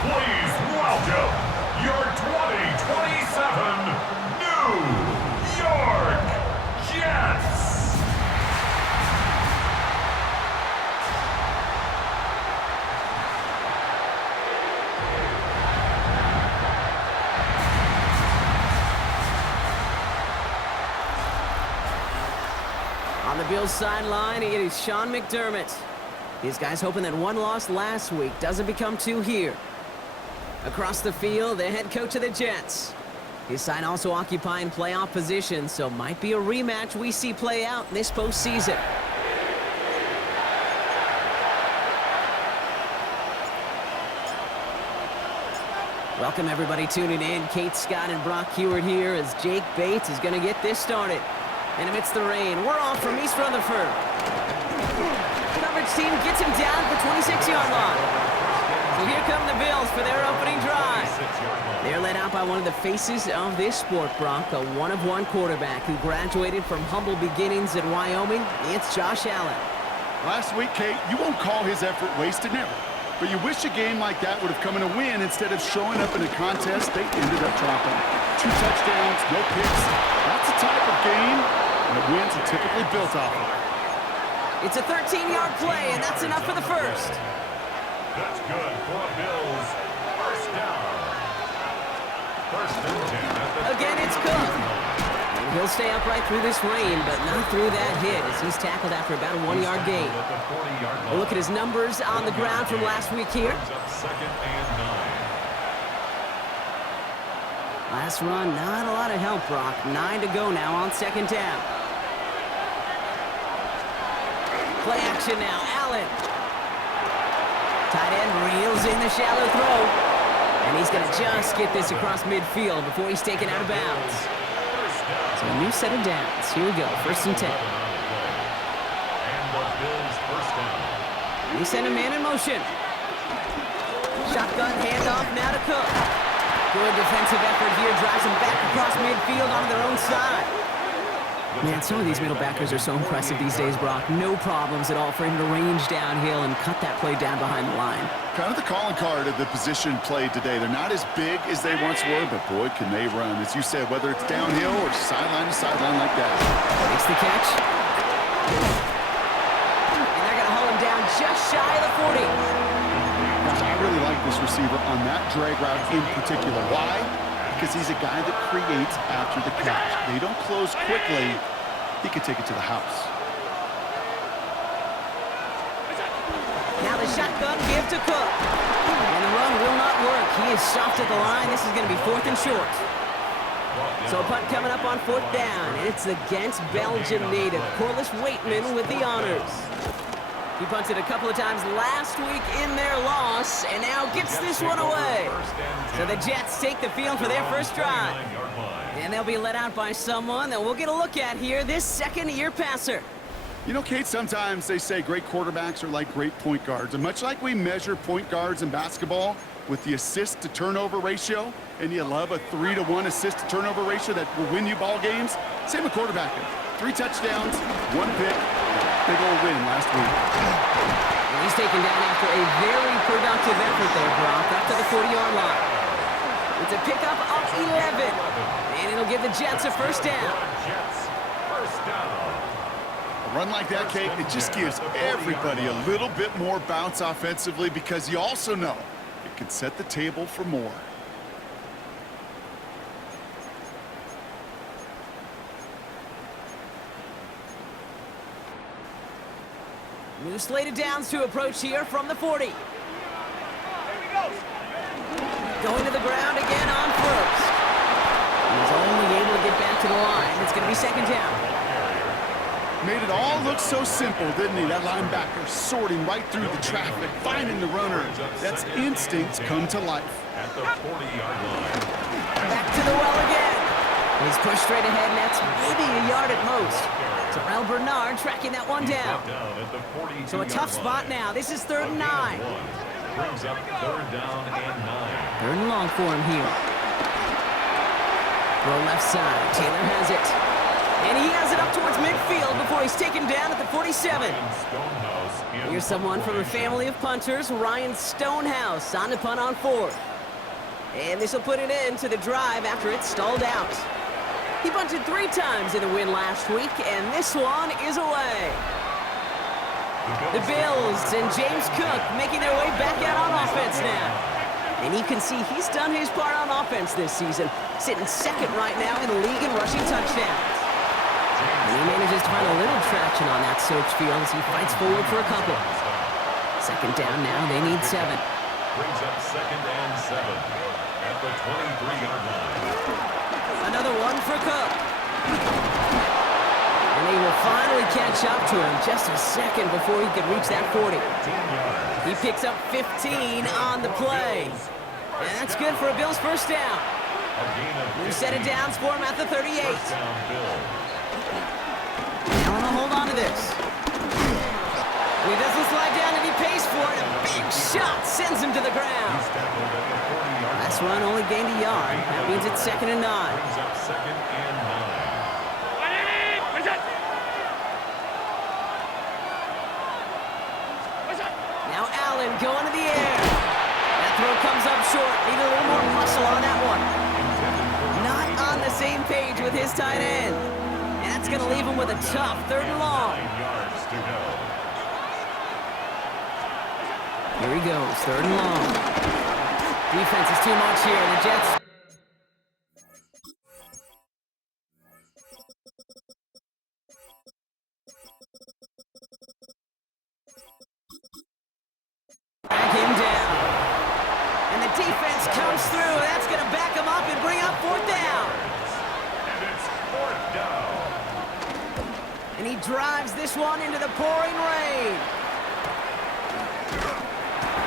Please welcome your 2027 New York Jets! On the Bills sideline, it is Sean McDermott. These guys hoping that one loss last week doesn't become two here. Across the field, the head coach of the Jets. His side also occupying playoff position, so might be a rematch we see play out this postseason. Welcome everybody tuning in. Kate Scott and Brock Heward here as Jake Bates is going to get this started. And amidst the rain, we're off from East Rutherford. Coverage team gets him down at the 26-yard line. So here come the Bills for their opening drive. They're led out by one of the faces of this sport, Brock, a one-of-one quarterback who graduated from humble beginnings at Wyoming. It's Josh Allen. Last week, Kate, you won't call his effort wasted, never. But you wish a game like that would have come in a win instead of showing up in a contest they ended up dropping. 2 touchdowns, no picks. That's the type of game that wins are typically built off of. It's a 13-yard play, and that's enough for the first. That's good for Bills. First down. First and 10. Again, it's Cook. And he'll stay upright through this rain, but not through that hit as he's tackled after about a 1-yard gain. We'll look at his numbers on the ground from last week here. Second and 9. Last run, not a lot of help, Brock. 9 to go now on second down. Play action now, Allen. Tight end reels in the shallow throw. And he's going to just get this across midfield before he's taken out of bounds. So a new set of downs. Here we go, first and 10. And the Bills first down. He sent a man in motion. Shotgun handoff now to Cook. Good defensive effort here, drives him back across midfield on their own side. Man, some of these middle backers are so impressive these days, Brock. No problems at all for him to range downhill and cut that play down behind the line. Kind of the calling card of the position played today. They're not as big as they once were, but boy, can they run. As you said, whether it's downhill or sideline to sideline like that. Makes the catch. And they're going to hold him down just shy of the 40. Gosh, I really like this receiver on that drag route in particular. Why? Because he's a guy that creates after the catch. They don't close quickly. He could take it to the house. Now the shotgun give to Cook. And the run will not work. He is soft at the line. This is going to be 4th and short. So a punt coming up on 4th down. It's against Belgium native Corliss Waitman with the honors. He punted a couple of times last week in their loss, and now gets this one away. So the Jets take the field for their first drive. And they'll be let out by someone that we'll get a look at here, this second-year passer. You know, Kate, sometimes they say great quarterbacks are like great point guards. And much like we measure point guards in basketball, with the assist-to-turnover ratio, and you love a 3-to-1 assist-to-turnover ratio that will win you ball games. Same with quarterbacking. 3 touchdowns, 1 pick, big old win last week. Well, he's taken down after a very productive effort there, Brock, up to the 40-yard line. It's a pickup of 11, and it'll give the Jets a first down. Jets, first down. A run like that, Kate, it just gives everybody a little bit more bounce offensively because you also know it can set the table for more. New slated downs to approach here from the 40. Going to the ground again on first. He's only able to get back to the line. It's going to be second down. Made it all look so simple, didn't he? That linebacker sorting right through the traffic, finding the runner. That's instincts come to life. At the 40-yard line. Back to the well again. He's pushed straight ahead, and that's maybe a yard at most. Terrell Bernard tracking that one down. So a tough spot now. This is 3rd and 9. Brings up 3rd down and 9. 3rd and long for him here. Throw left side. Taylor has it. And he has it up towards midfield before he's taken down at the 47. Here's someone from a family of punters, Ryan Stonehouse, on the punt on 4th. And this will put an end to the drive after it stalled out. He punted 3 times in the win last week, and this one is away. The Bills and James Cook making their way back out on offense now. And you can see he's done his part on offense this season, sitting 2nd right now in the league in rushing touchdowns. And he manages to find a little traction on that soaked field as he fights forward for a couple. 2nd down now, they need 7. Brings up 2nd and 7 at the 23-yard line. Another one for Cook. And they will finally catch up to him just a second before he could reach that 40. He picks up 15 on the play. And that's good for a Bills first down. New set of downs for him at the 38. Allen will hold on to this. He doesn't slide down and he pays for it. A big shot sends him to the ground. Last run only gained a yard. That means it's 2nd and 9. Brings up 2nd and 9. Now Allen going to the air. That throw comes up short. Need a little more muscle on that one. Not on the same page with his tight end. And that's going to leave him with a tough 3rd and long. 9 yards to go. Here he goes, 3rd and long. Defense is too much here. The Jets. Back him down. And the defense comes through. That's going to back him up and bring up 4th down. And it's 4th down. And he drives this one into the pouring rain.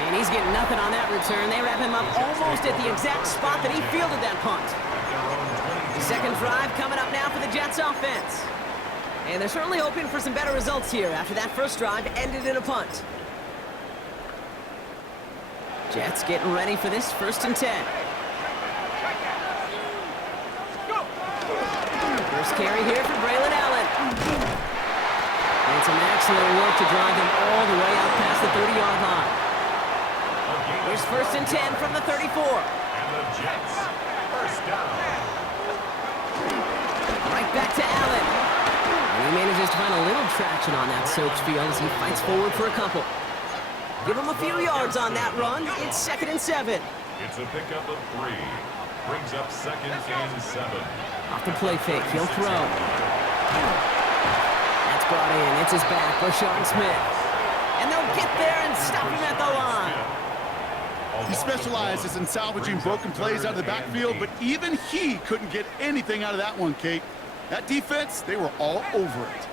And he's getting nothing on that return. They wrap him up almost at the exact spot that he fielded that punt. The 2nd drive coming up now for the Jets offense. And they're certainly hoping for some better results here after that first drive ended in a punt. Jets getting ready for this 1st and 10. First carry here for Braylon Allen. And some excellent work to drive him all the way out past the 30-yard line. Here's 1st and 10 from the 34. And the Jets, first down. Right back to Allen. And he manages to find a little traction on that soaked field as he fights forward for a couple. Give him a few yards on that run. It's 2nd and 7. It's a pickup of 3. Brings up 2nd and 7. Off the play fake, he'll throw. That's brought in. It's his back, Rashawn Smith. And they'll get there and stop him at the line. He specializes in salvaging broken plays out of the backfield, but even he couldn't get anything out of that one, Kate. That defense, they were all over it.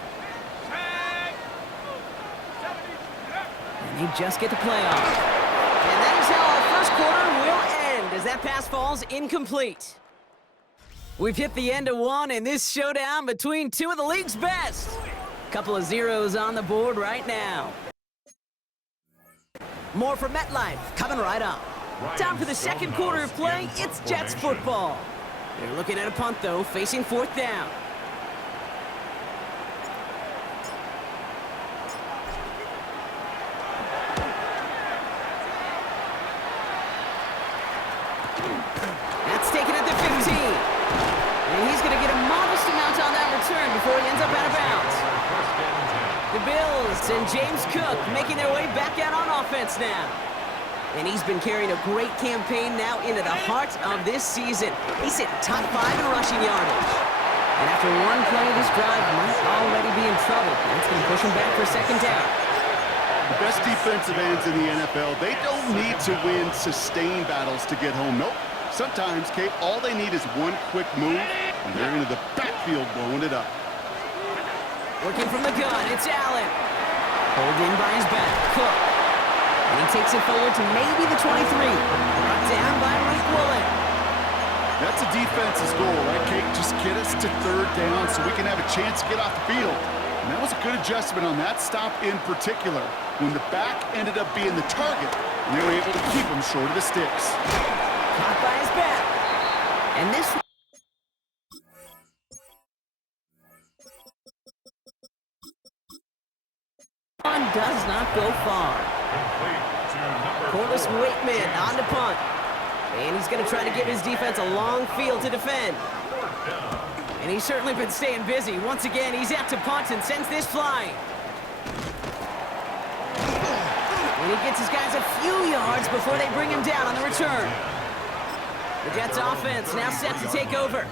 And they just get the play off. And that is how our first quarter will end as that pass falls incomplete. We've hit the end of one in this showdown between two of the league's best. Couple of zeros on the board right now. More from MetLife coming right up. Time for the second quarter of play. It's Jets football. They're looking at a punt, though, facing fourth down. That's taken at the 15. And he's going to get a modest amount on that return before he ends up out of bounds. The Bills and James Cook making their way back out on offense now. And he's been carrying a great campaign now into the heart of this season. He's hitting top 5 in rushing yardage. And after one play, this drive might already be in trouble. That's going to push him back for second down. The best defensive ends in the NFL, they don't need to win sustained battles to get home. Nope. Sometimes, Kate, all they need is one quick move, and they're into the backfield blowing it up. Working from the gun, it's Allen. Pulled in by his back, Cook. And he takes it forward to maybe the 23. Brought down by Rick Woolen. That's a defense's goal, right, Kate? Just get us to third down so we can have a chance to get off the field. And that was a good adjustment on that stop in particular, when the back ended up being the target, and they were able to keep him short of the sticks. Caught by his back. And this one does not go far. Corliss Wakeman on the punt. And he's going to try to give his defense a long field to defend. And he's certainly been staying busy. Once again, he's out to punt and sends this flying. And he gets his guys a few yards before they bring him down on the return. The Jets offense now set to take over.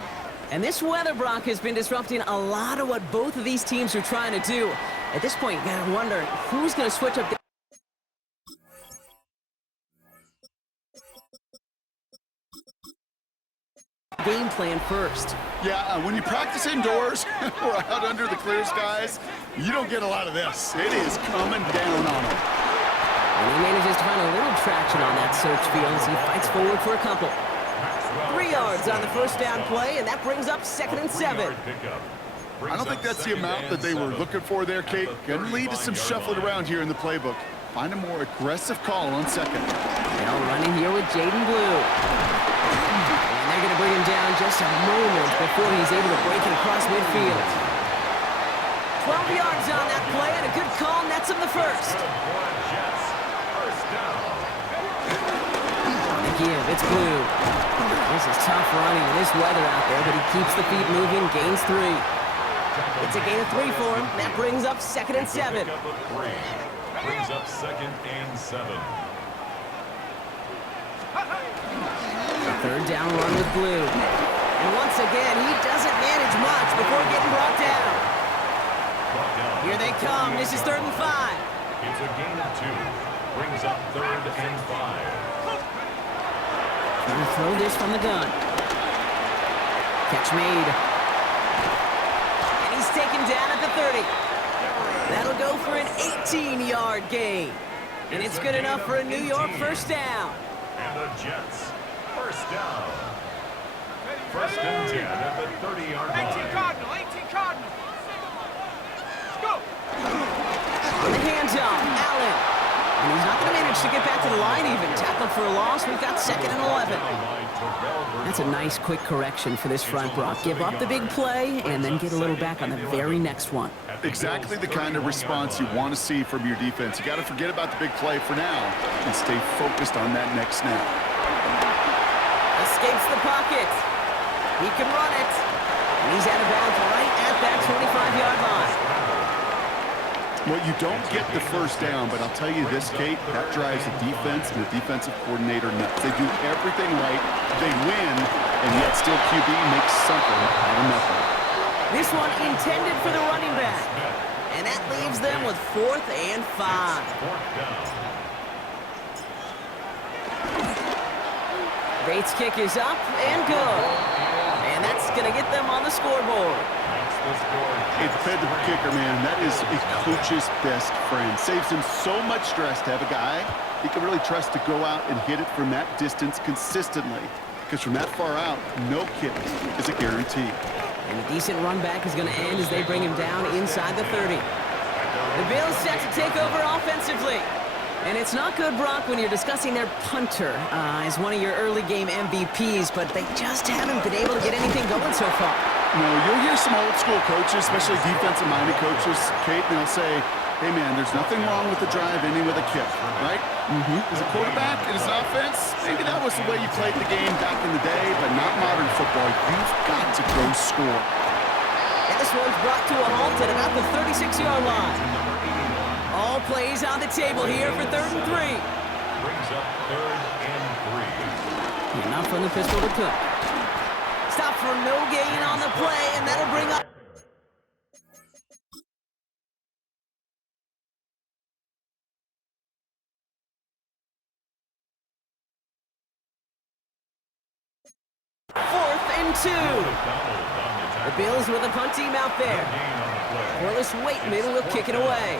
And this weather, Brock, has been disrupting a lot of what both of these teams are trying to do. At this point, you gotta wonder who's going to switch up the game plan first. Yeah, when you practice indoors or out under the clear skies, you don't get a lot of this. It is coming down on them. And he manages to find a little traction on that search field as he fights forward for a couple. 3 yards on the first down play, and that brings up 2nd and 7. I don't think that's the amount that they were looking for there, Kate. Going to lead to some shuffling around here in the playbook. Find a more aggressive call on second. Now running here with Jaden Blue. And they're going to bring him down just a moment before he's able to break it across midfield. 12 yards on that play, and a good call nets him the first. On the give, it's Blue. This is tough running in this weather out there, but he keeps the feet moving, gains 3. It's a gain of 3 for him. That brings up 2nd and 7. Brings up 2nd and 7. A third down run with Blue. And once again, he doesn't manage much before getting brought down. Here they come. This is 3rd and 5. It's a gain of 2. Brings up 3rd and 5. Trying to throw this from the gun. Catch made. And he's taken down at the 30. That'll go for an 18-yard gain. And it's good enough for a New York first down. And the Jets, first down. 1st and 10 at the 30-yard line. 18 Cardinal, 18 Cardinal. Let's go. On the hands-off, Allen. And he's not going to manage to get back to the line even. Tackled for a loss. We've got 2nd and 11. That's a nice quick correction for this front, Brock. Give up the big play and then get a little back on the very next one. Exactly the kind of response you want to see from your defense. You got to forget about the big play for now and stay focused on that next snap. Escapes the pocket. He can run it. And he's out of bounds right at that 25-yard line. Well, you don't get the first down, but I'll tell you this, Kate, that drives the defense and the defensive coordinator nuts. They do everything right, they win, and yet still QB makes something out of nothing. This one intended for the running back. And that leaves them with 4th and 5. Bates' kick is up and good. And that's going to get them on the scoreboard. Hey, dependable kicker, man. That is a coach's best friend. Saves him so much stress to have a guy he can really trust to go out and hit it from that distance consistently. Because from that far out, no kick is a guarantee. And a decent run back is going to end as they bring him down inside the 30. The Bills set to take over offensively. And it's not good, Brock, when you're discussing their punter as one of your early game MVPs, but they just haven't been able to get anything going so far. No, you'll hear some old school coaches, especially defensive-minded coaches, Kate, and they'll say, hey, man, there's nothing wrong with the drive ending with a kick, right? As a quarterback, as an offense, maybe that was the way you played the game back in the day, but not modern football. You've got to go score. And this one's brought to a halt at about the 36-yard line. All plays on the table here for 3rd and 3. Brings up 3rd and 3. Enough from the pistol to Cook. Stop for no gain on the play, and that'll bring up. Fourth and 2. The Bills with a punt team out there. Corliss Waitman will kick it away.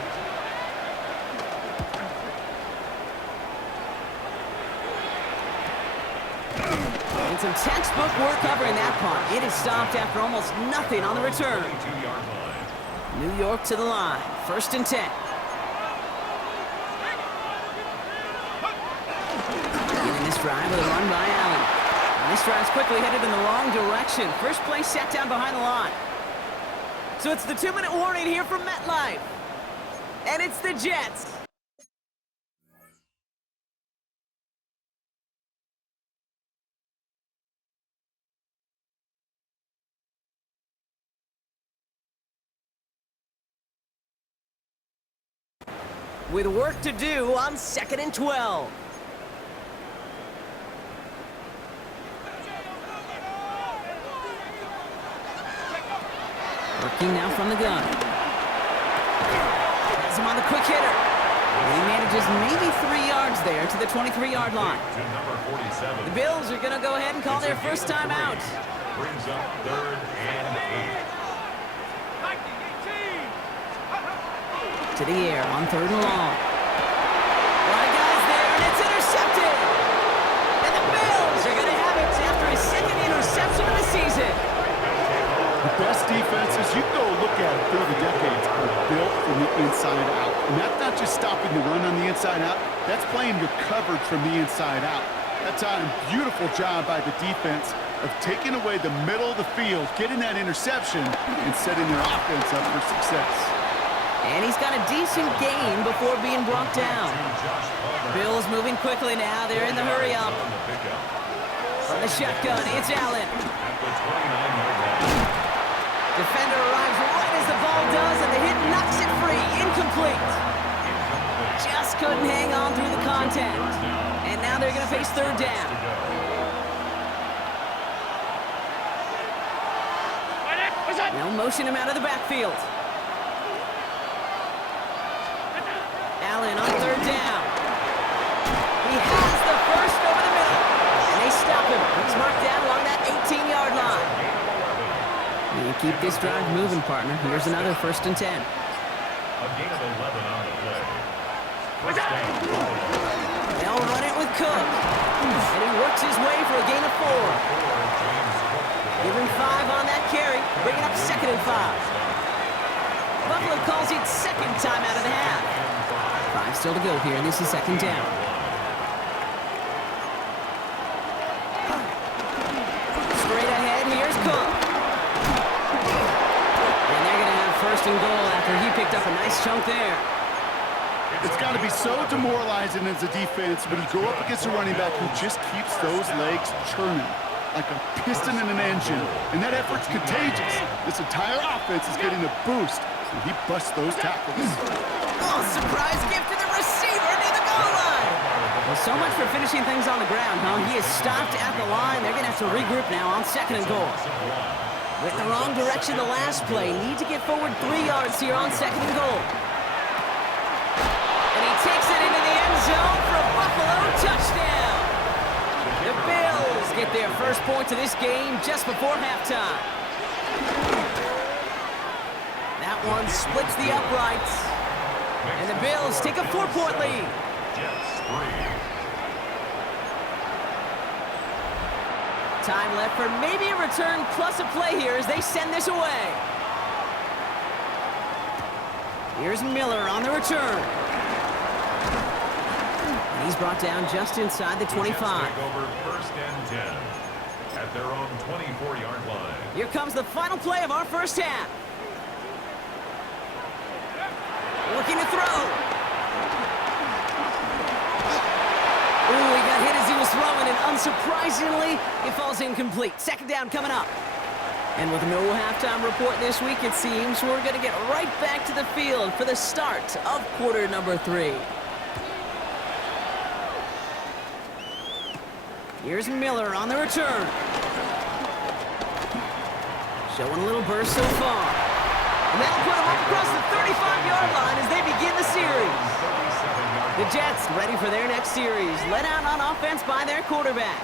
And some textbook work covering that punt. It is stopped after almost nothing on the return. New York to the line. 1st and 10. Beginning this drive with a run by Allen. And this drive's quickly headed in the wrong direction. First play set down behind the line. So it's the 2-minute warning here from MetLife. And it's the Jets. With work to do on 2nd and 12. Working now from the gun. Has him on the quick hitter. And he manages maybe 3 yards there to the 23-yard line. The Bills are going to go ahead and call their first time out. Brings up 3rd and 8. To the air on 3rd and long. A lot of guys there, and it's intercepted. And the Bills are going to have it after his 2nd interception of the season. The best defenses, you can go look at it through the decades, are built from the inside out. And that's not just stopping the run on the inside out. That's playing your coverage from the inside out. That's a beautiful job by the defense of taking away the middle of the field, getting that interception, and setting their offense up for success. And he's got a decent gain before being brought down. Bills moving quickly now. They're in the hurry-up. From the shotgun, it's Allen. Defender arrives right as the ball does, and the hit knocks it free. Incomplete. Just couldn't hang on through the contact. And now they're going to face 3rd down. They'll motion him out of the backfield. Allen on 3rd down. He has the first over the middle. And they stop him. He's marked down along that 18-yard line. You keep this drive moving, partner. Here's another 1st and 10. A gain of 11 on the play. First down. They'll run it with Cook. And he works his way for a gain of 4. Give him 5 on that carry. Bring it up 2nd and 5. Buffalo calls it 2nd time out of the half. 5 still to go here, and this is 2nd down. Straight ahead, here's Cook. And they're going to have 1st and goal after he picked up a nice chunk there. It's got to be so demoralizing as a defense when you go up against a running back who just keeps those legs churning like a piston in an engine. And that effort's contagious. This entire offense is getting a boost, and he busts those tackles. Oh, surprise gift to the receiver near the goal line. Well, so much for finishing things on the ground, huh? He is stopped at the line. They're going to have to regroup now on 2nd and goal. Went in the wrong direction the last play. Need to get forward 3 yards here on 2nd and goal. And he takes it into the end zone for a Buffalo touchdown. The Bills get their first points of this game just before halftime. That one splits the uprights. And the Bills take a 4-point lead. Jets 3. Time left for maybe a return plus a play here as they send this away. Here's Miller on the return. he's brought down just inside the 25. Take over first and 10 at their own 24-yard line. Here comes the final play of our first half. Looking to throw. Ooh, he got hit as he was throwing, and unsurprisingly, it falls incomplete. Second down coming up. And with no halftime report this week, it seems we're going to get right back to the field for the start of quarter number 3. Here's Miller on the return. Showing a little burst so far. And that'll put him up across the 35-yard line as they begin the series. The Jets ready for their next series, led out on offense by their quarterback.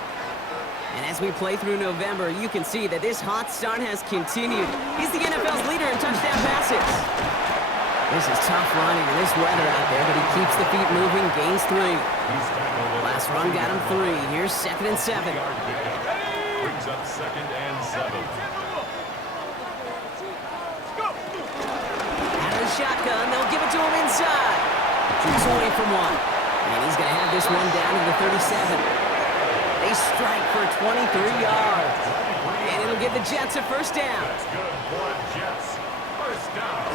And as we play through November, you can see that this hot start has continued. He's the NFL's leader in touchdown passes. This is tough running in this weather out there, but he keeps the feet moving, gains 3. Last run got him 3. Here's 2nd and 7. Brings up 2nd and 7. Out of the shotgun, they'll give it to him inside. Shoots away from one. And he's going to have this one down to the 37. They strike for 23 yards. And it'll give the Jets a first down. That's good for Jets. First down.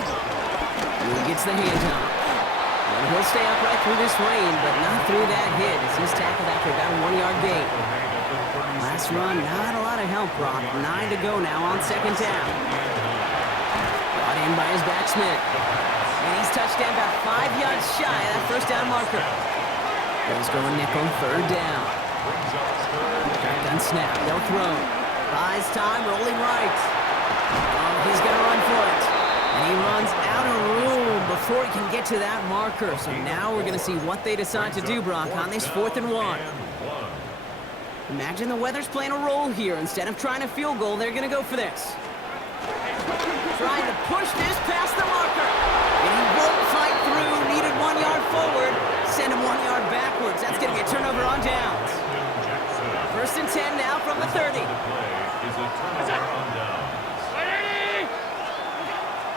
He gets the handoff. And he'll stay upright through this rain, but not through that hit as he's tackled after about a 1-yard gain. Last run, not a lot of help, Brock. 9 to go now on 2nd down. Brought in by his backsman. And he's touched down about 5 yards shy of that first down marker. Bills going nickel, 3rd down. Shotgun snap, they'll throw. Buys time, rolling right. Oh, he's going to run for it. And he runs out of room before he can get to that marker. So now we're going to see what they decide to do, Brock, on this 4th and 1. Imagine the weather's playing a role here. Instead of trying a field goal, they're going to go for this. Trying to push this past the marker. And he won't fight through. Needed 1 yard forward. Send him 1 yard backwards. That's going to be a turnover on downs. 1st and 10 now from the 30.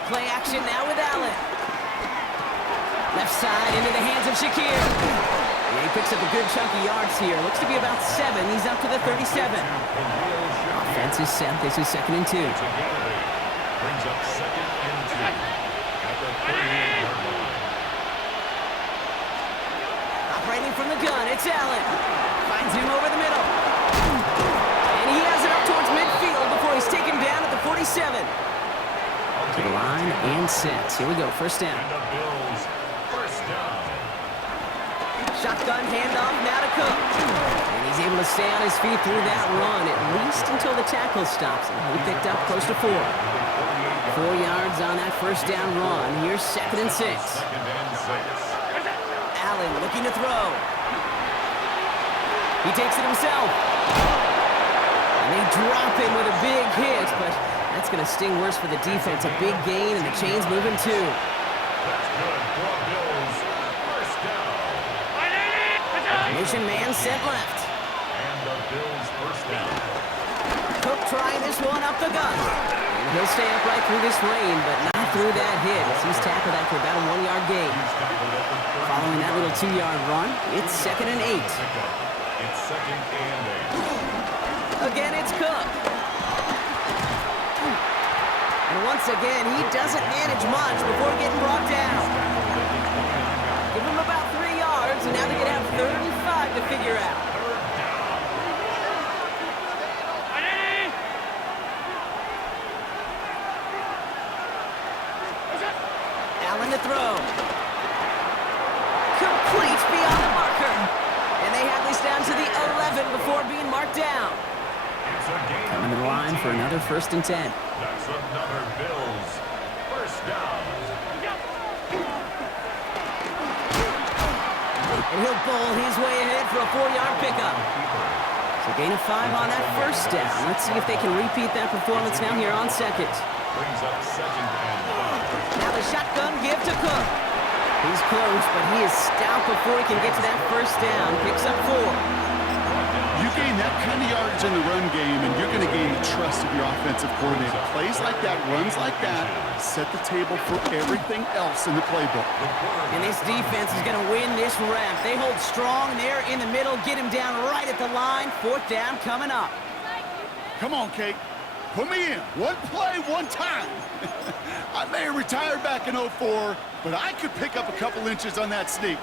Play action now with Allen. Left side into the hands of Shakir. Yeah, he picks up a good chunk of yards here. Looks to be about 7. He's up to the 37. Offense is set. This is 2nd and 2. Brings up 2nd and 2 at the 38-yard line. Operating from the gun, it's Allen. Finds him over the middle. And he has it up towards midfield before he's taken down at the 47. To the line and set. Here we go, first down. And the Bills, first down. Shotgun handoff now to Cook. And he's able to stay on his feet through that run, at least until the tackle stops him. He picked up close to 4. 4 yards on that first down run. Here's 2nd and 6. Allen looking to throw. He takes it himself. And they drop him with a big hit, but that's going to sting worse for the defense. A big gain, and the chain's moving too. That's good for Bills. First down. Motion man set left. And the Bills first down. Cook trying this one up the gut. And he'll stay upright through this rain, but not through that hit as he's tackled after about a 1 yard gain. Following that little 2 yard run, it's 2nd and 8. It's 2nd and 8. Again, it's Cook. And once again, he doesn't manage much before getting brought down. Give him about 3 yards, and now they're going to have 3rd and 5 to figure out. Allen to throw. Complete beyond the marker. And they have this down to the 11 before being marked down. Coming to the line for another 1st and 10. That's another Bills first down. And he'll bowl his way ahead for a 4-yard pickup. So gain of 5 on that first down. Let's see if they can repeat that performance now here on 2nd. Brings up 2nd and 5. Now the shotgun give to Cook. He's close, but he is stout before he can get to that first down. Picks up 4. You gain that kind of yardage in the run game, and you're going to gain trust of your offensive coordinator. Plays like that, runs like that, set the table for everything else in the playbook. And this defense is going to win this rep. They hold strong there in the middle, get him down right at the line. 4th down coming up. Come on, Kate. Put me in. One play, one time. I may have retired back in 04, but I could pick up a couple inches on that sneak.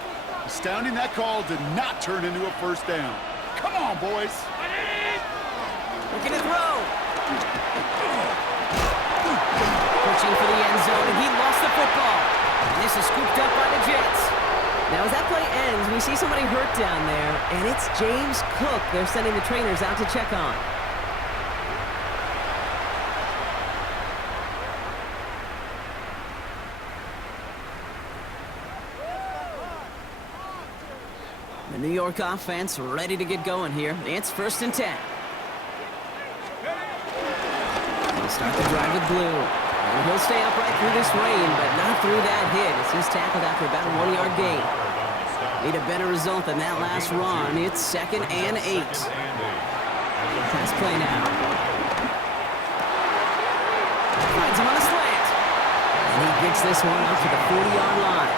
Astounding that call did not turn into a 1st down. Come on, boys. Looking to throw. Pushing for the end zone, and he lost the football. And this is scooped up by the Jets. Now, as that play ends, we see somebody hurt down there, and it's James Cook they're sending the trainers out to check on. The New York offense ready to get going here. It's 1st and 10. He'll start the drive with Blue. And he'll stay upright through this rain, but not through that hit as he's tackled after about a 1-yard gain. Need a better result than that last run. It's 2nd and 8. Pass play now. Finds him on a slant. And he gets this one up to the 40-yard line.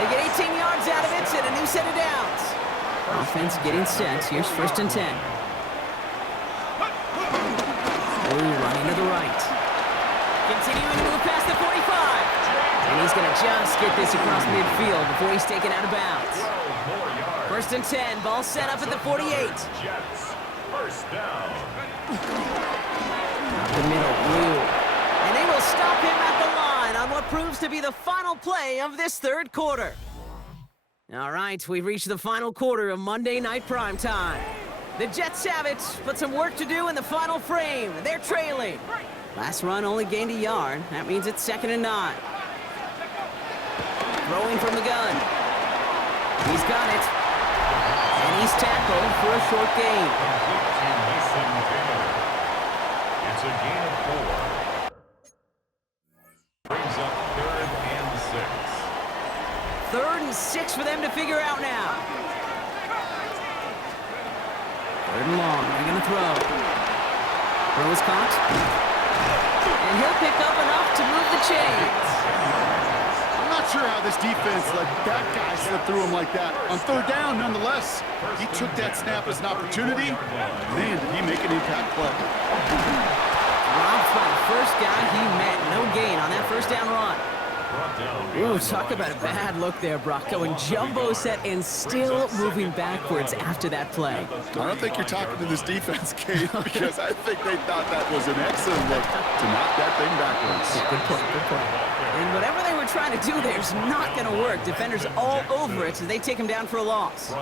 They get 18 yards out of it and a new set of downs. Offense getting set. Here's 1st and 10. Blue running to the right. Continuing to move past the 45. And he's going to just get this across midfield before he's taken out of bounds. 1st and 10. Ball set up at the 48. Jets. 1st down. Up the middle, Blue. And they will stop him at the line on what proves to be the final play of this 3rd quarter. All right, we've reached the final quarter of Monday Night Primetime. The Jets have it, but some work to do in the final frame. They're trailing. Last run only gained a yard. That means it's 2nd and 9. Throwing from the gun. He's got it. And he's tackled for a short gain. It's a gain of 4. Brings up 3rd and 6. 3rd and 6 for them to figure out now. 3rd and long. They're going to throw. Throw is caught. And he'll pick up enough to move the chains. I'm not sure how this defense let that guy slip through him like that. On 3rd down, nonetheless, he took that snap as an opportunity. Man, did he make an impact play. Robbed by the first guy he met. No gain on that 1st down run. Ooh, talk about a bad look there, Brock. Going jumbo set and still moving backwards after that play. I don't think you're talking to this defense, Kate, because I think they thought that was an excellent look to knock that thing backwards. Good point, good point. And whatever they were trying to do there is not going to work. Defenders all over it as they take him down for a loss.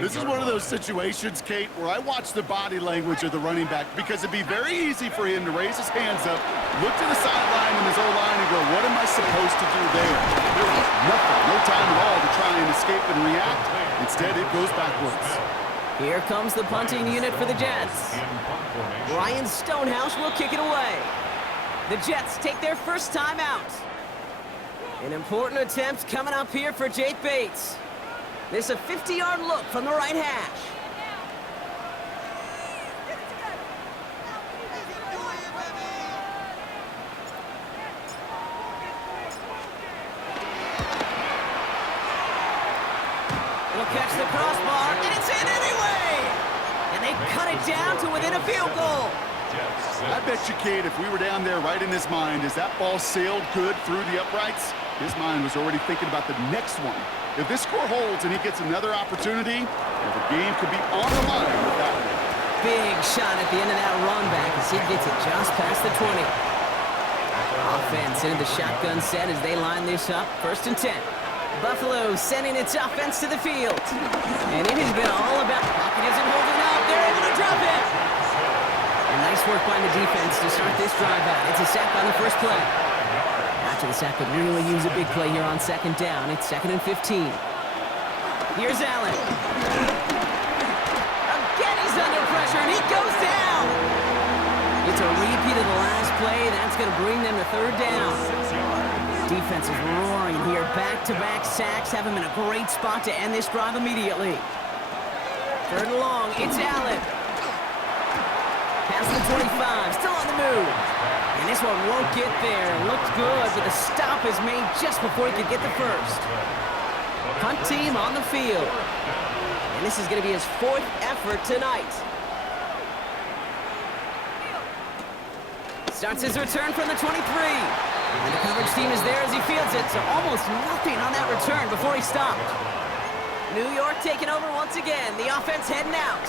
This is one of those situations, Kate, where I watch the body language of the running back because it'd be very easy for him to raise his hands up, look to the sideline in his O-line and go, what am I supposed to do there? There was nothing, no time at all to try and escape and react. Instead, it goes backwards. Here comes the punting unit for the Jets. Ryan Stonehouse will kick it away. The Jets take their first time out. An important attempt coming up here for Jake Bates. This is a 50-yard look from the right hash. He'll catch the crossbar, and it's in anyway! And they cut it down to within a field goal. I bet you, Kate, if we were down there right in his mind, as that ball sailed good through the uprights, his mind was already thinking about the next one. If this score holds and he gets another opportunity, the game could be on the line with that one. Big shot at the end of that run back as he gets it just past the 20. Offense into the shotgun set as they line this up. 1st and 10. Buffalo sending its offense to the field. And it has been all about pocket isn't holding up. They're able to drop it. And nice work by the defense to start this drive out. It's a sack on the first play. After the sack could really use a big play here on 2nd down. It's 2nd and 15. Here's Allen. Again, he's under pressure, and he goes down. It's a repeat of the last play. That's going to bring them to 3rd down. Defense is roaring here. Back-to-back sacks have him in a great spot to end this drive immediately. Third and long, it's Allen. Past the 25, still on the move. And this one won't get there. Looked good, but the stop is made just before he could get the first. Punt team on the field. And this is going to be his 4th effort tonight. Starts his return from the 23. And the coverage team is there as he fields it, so almost nothing on that return before he stopped. New York taking over once again. The offense heading out.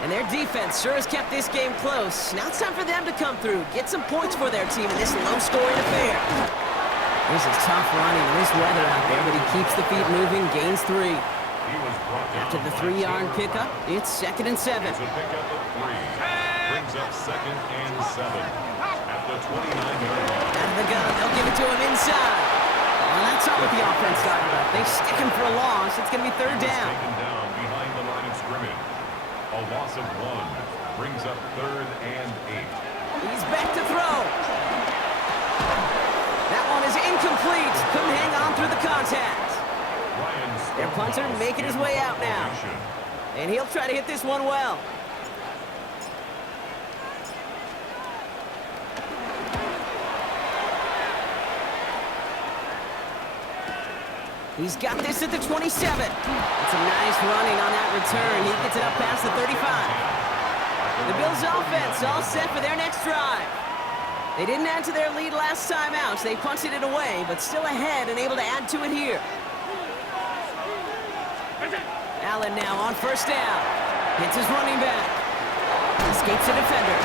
And their defense sure has kept this game close. Now it's time for them to come through, get some points for their team in this low-scoring affair. This is tough running in this weather out there, but he keeps the feet moving, gains 3. After the 3-yard pickup, it's 2nd and 7. It's a pickup of 3. Brings up 2nd and 7 at the 29-yard line. Out of the gun, they'll give it to him inside. Well, that's not what the offense started about. They stick him for a loss. It's going to be 3rd down. Taken down behind the line of scrimmage. A loss of 1 brings up 3rd and 8. He's back to throw. That one is incomplete. Couldn't hang on through the contact. Their punter making his way out now. And he'll try to hit this one well. He's got this at the 27. It's a nice running on that return. He gets it up past the 35. The Bills offense all set for their next drive. They didn't add to their lead last time out, so they punted it away, but still ahead and able to add to it here. Allen now on 1st down. Hits his running back. Escapes a defender.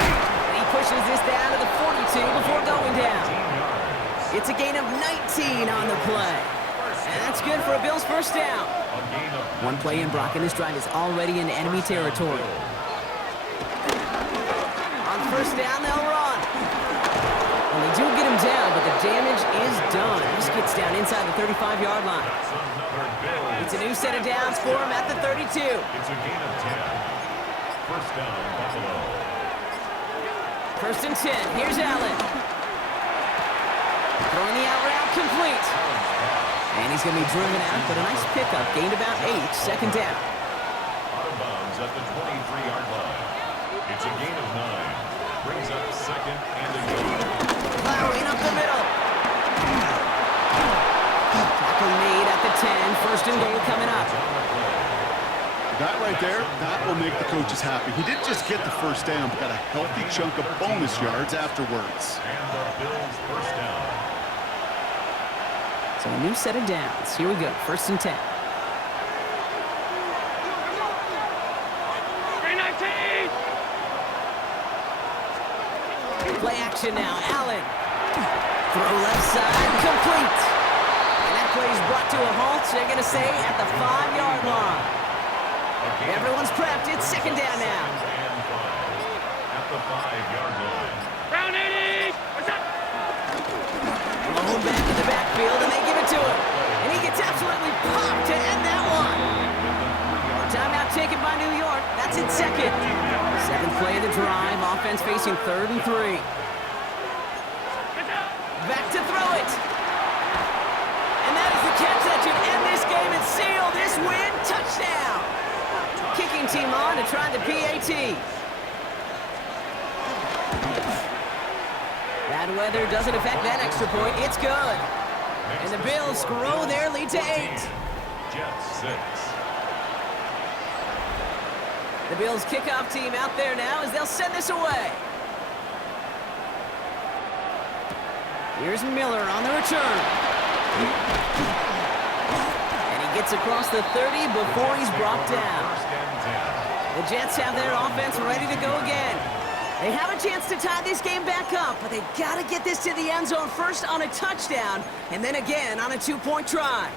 He pushes this down to the 42 before going down. It's a gain of 19 on the play. And that's good for a Bills 1st down. One play in, Brock, and this drive is already in enemy territory. On 1st down, they'll run. Well, they do get him down, but the damage is done. This gets down inside the 35-yard line. It's a new set of downs for him at the 32. It's a gain of 10. 1st down, Buffalo. 1st and 10. Here's Allen. Throwing the out route complete. And he's going to be driven out, but a nice pickup. Gained about 8. 2nd down. Out of bounds at the 23-yard line. It's a gain of 9. Brings up 2nd and a goal. Plowing up the middle. Tackle made at the 10. 1st and goal coming up. That right there, that will make the coaches happy. He didn't just get the 1st down, but got a healthy chunk of bonus yards afterwards. And the Bills 1st down. So a new set of downs. Here we go. 1st and 10. 319! Play action now. Allen. Throw left side. Complete. And that play is brought to a halt. So they're going to say at the 5-yard line. Everyone's prepped. It's 2nd down now. At the 5-yard line. Round 80! What's up? Blown back in the backfield, and they give it to him. And he gets absolutely popped to end that one. Timeout taken by New York. That's in 2nd. 7th play of the drive. Offense facing 3rd and 3. Back to throw it. And that is the catch that should end this game and seal this win. Touchdown. Kicking team on to try the PAT. Bad weather doesn't affect that extra point. It's good. And the Bills grow their lead to 8. Jets 6. The Bills kickoff team out there now as they'll send this away. Here's Miller on the return. And he gets across the 30 before he's brought down. The Jets have their offense ready to go again. They have a chance to tie this game back up, but they've got to get this to the end zone first on a touchdown, and then again on a 2-point try.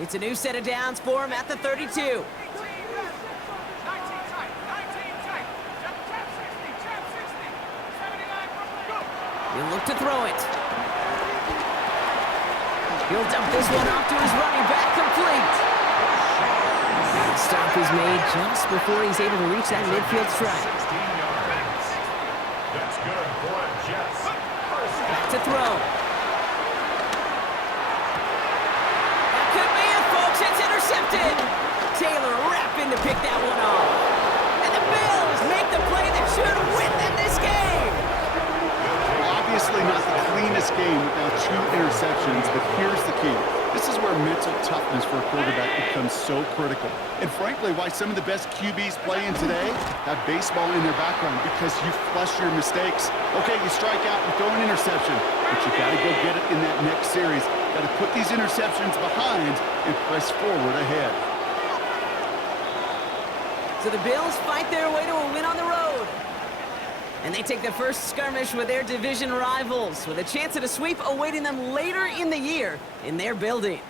It's a new set of downs for him at the 32. 19 tight, 19 tight. Trap 60, trap 60. 79, go. He'll look to throw it. He'll dump this one off to his running back, complete. Stop is made just before he's able to reach that midfield strike. 16 yards. That's good for a Jets. Back to throw. That could be it, folks. It's intercepted. Taylor rapping to pick that one off. And the Bills make the play that should win them this game. Obviously not the cleanest game without 2 interceptions, but here's the key. This is where mental toughness for a quarterback becomes so critical. And frankly, why some of the best QBs playing today have baseball in their background, because you flush your mistakes. Okay, you strike out and throw an interception, but you got to go get it in that next series. Got to put these interceptions behind and press forward ahead. So the Bills fight their way to a win on the road. And they take the first skirmish with their division rivals, with a chance at a sweep awaiting them later in the year in their building.